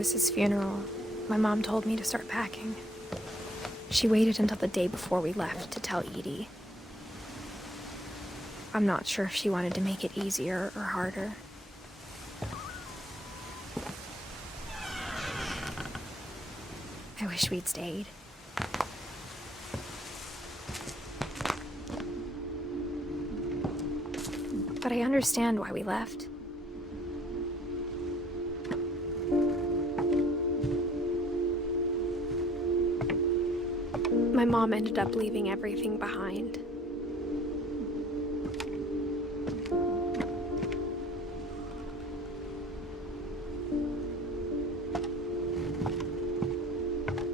Lewis's funeral, my mom told me to start packing. She waited until the day before we left to tell Edie. I'm not sure if she wanted to make it easier or harder. I wish we'd stayed. But I understand why we left. My mom ended up leaving everything behind.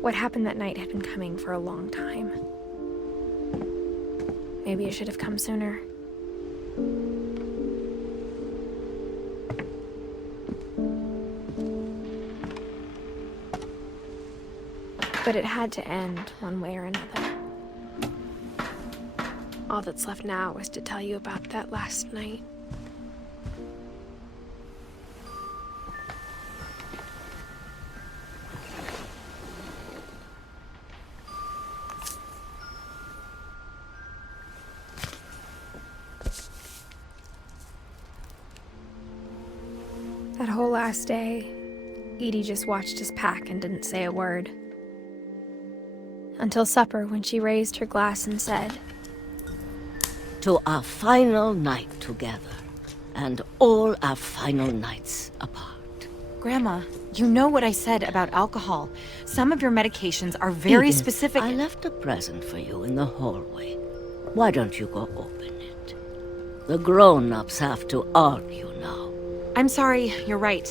What happened that night had been coming for a long time. Maybe it should have come sooner. But it had to end one way or another. All that's left now is to tell you about that last night. That whole last day, Edie just watched us pack and didn't say a word. Until supper, when she raised her glass and said, "To our final night together, and all our final nights apart." Grandma, you know what I said about alcohol. Some of your medications are very Edith, specific. I left a present for you in the hallway. Why don't you go open it? The grown-ups have to argue now. I'm sorry, you're right.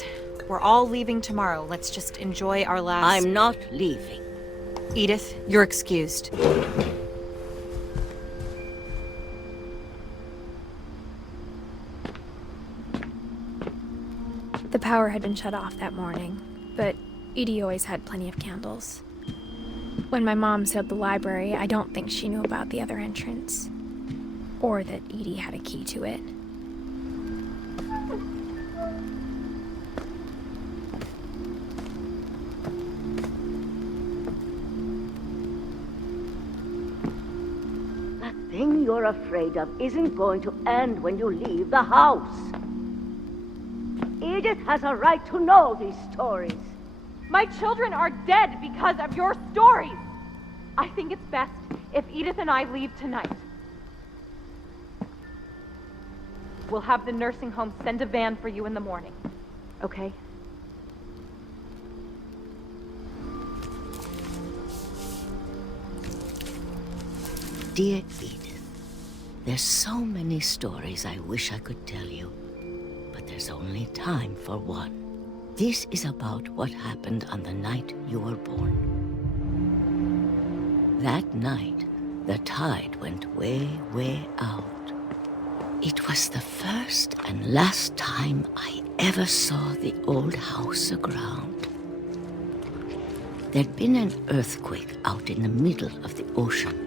We're all leaving tomorrow. Let's just enjoy our last... I'm not leaving. Edith, you're excused. The power had been shut off that morning, but Edie always had plenty of candles. When my mom sealed the library, I don't think she knew about the other entrance, or that Edie had a key to it. That thing you're afraid of isn't going to end when you leave the house. Edith has a right to know these stories. My children are dead because of your stories! I think it's best if Edith and I leave tonight. We'll have the nursing home send a van for you in the morning, okay? Dear Edith, there's so many stories I wish I could tell you, but there's only time for one. This is about what happened on the night you were born. That night, the tide went way, way out. It was the first and last time I ever saw the old house aground. There'd been an earthquake out in the middle of the ocean.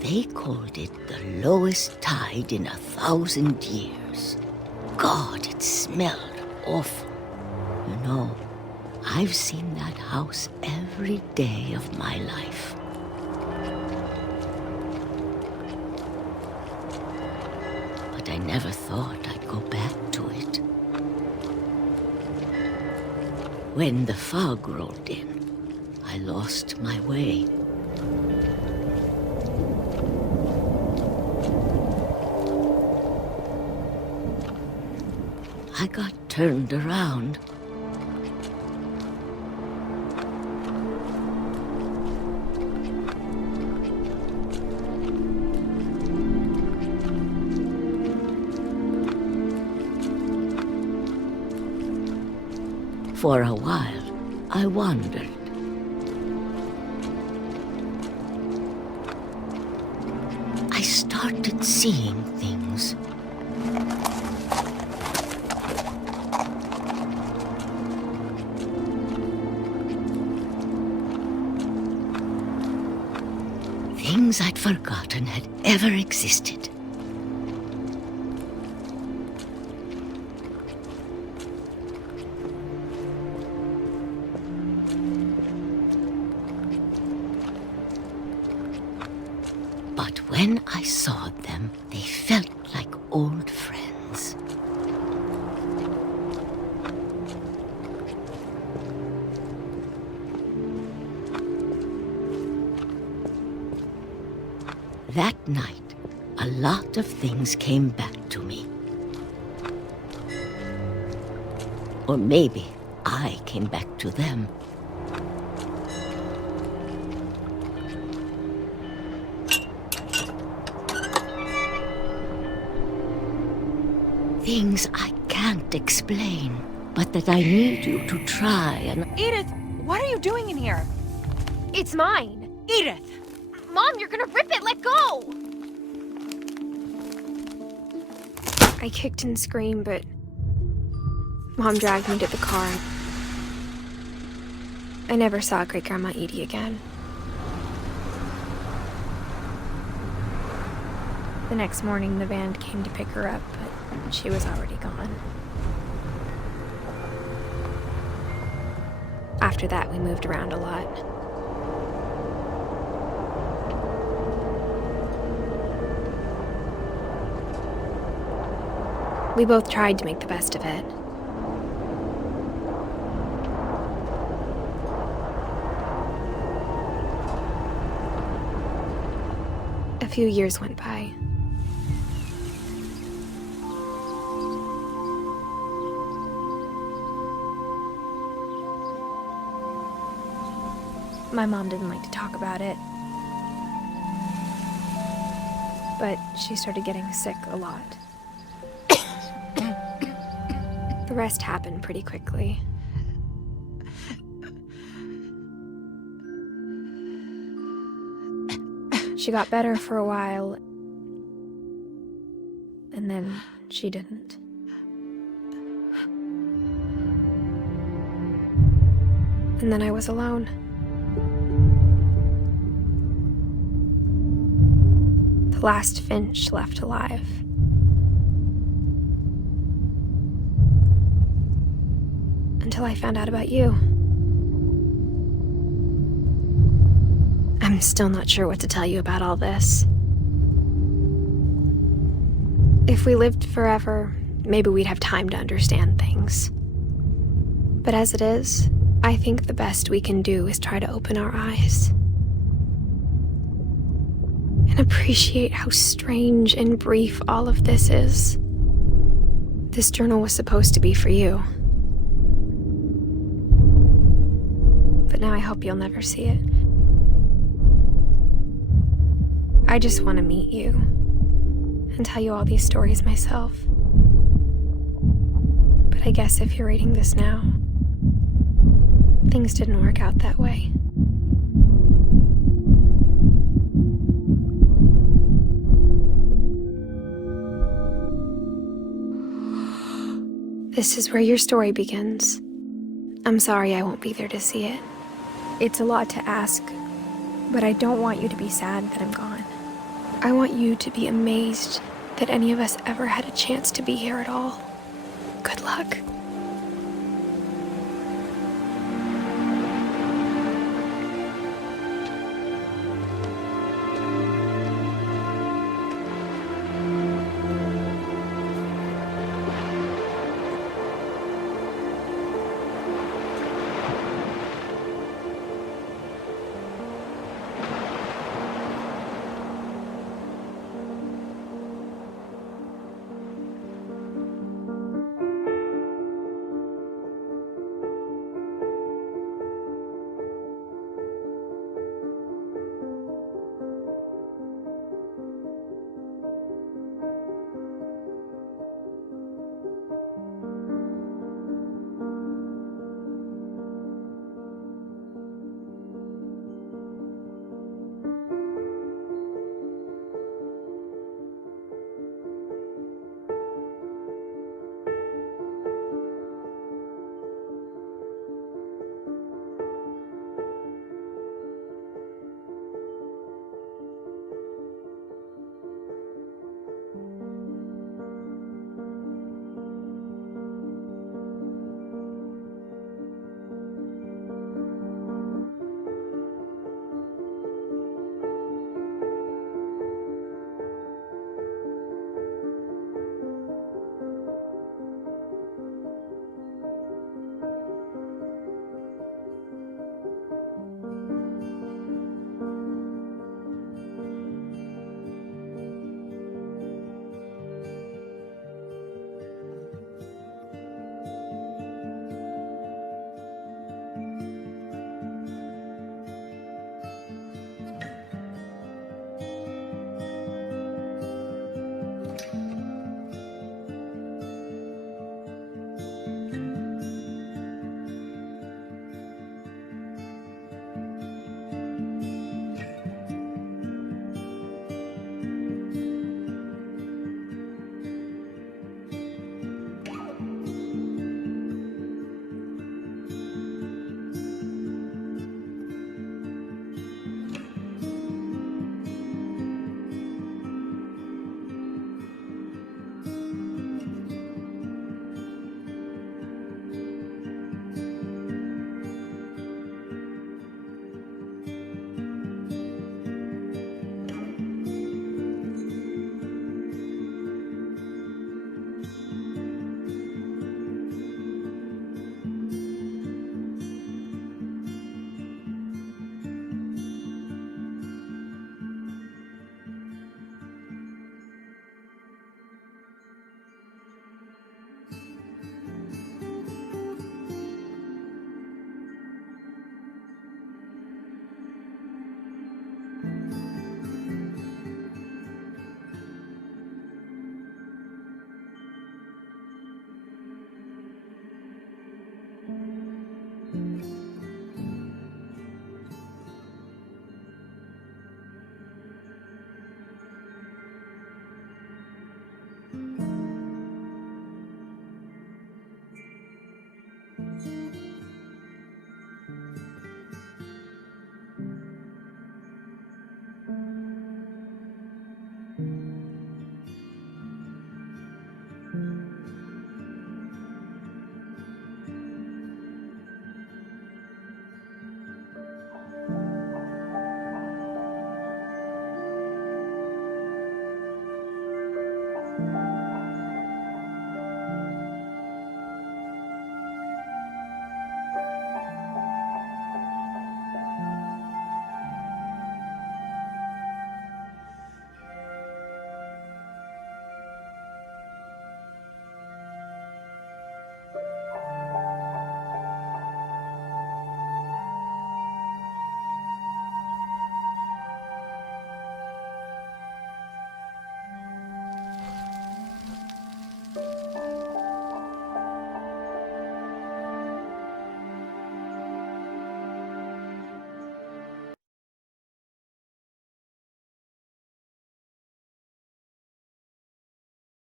They called it the lowest tide in 1,000 years. God, it smelled awful. You know, I've seen that house every day of my life. But I never thought I'd go back to it. When the fog rolled in, I lost my way. I got turned around. For a while, I wandered. I started seeing things. Things I'd forgotten had ever existed. But when I saw them, they felt like old friends. That night, a lot of things came back to me. Or maybe I came back to them. Things I can't explain, but that I need you to try and... Edith, what are you doing in here? It's mine. Edith! Mom, you're gonna rip it! Let go! I kicked and screamed, but Mom dragged me to the car. I never saw Great-Grandma Edie again. The next morning, the van came to pick her up, but she was already gone. After that, we moved around a lot. We both tried to make the best of it. A few years went by. My mom didn't like to talk about it, but she started getting sick a lot. The rest happened pretty quickly. She got better for a while, and then she didn't. And then I was alone. The last Finch left alive. Until I found out about you. I'm still not sure what to tell you about all this. If we lived forever, maybe we'd have time to understand things. But as it is, I think the best we can do is try to open our eyes. And appreciate how strange and brief all of this is. This journal was supposed to be for you. But now I hope you'll never see it. I just want to meet you and tell you all these stories myself. But I guess if you're reading this now, things didn't work out that way. This is where your story begins. I'm sorry I won't be there to see it. It's a lot to ask, but I don't want you to be sad that I'm gone. I want you to be amazed that any of us ever had a chance to be here at all. Good luck.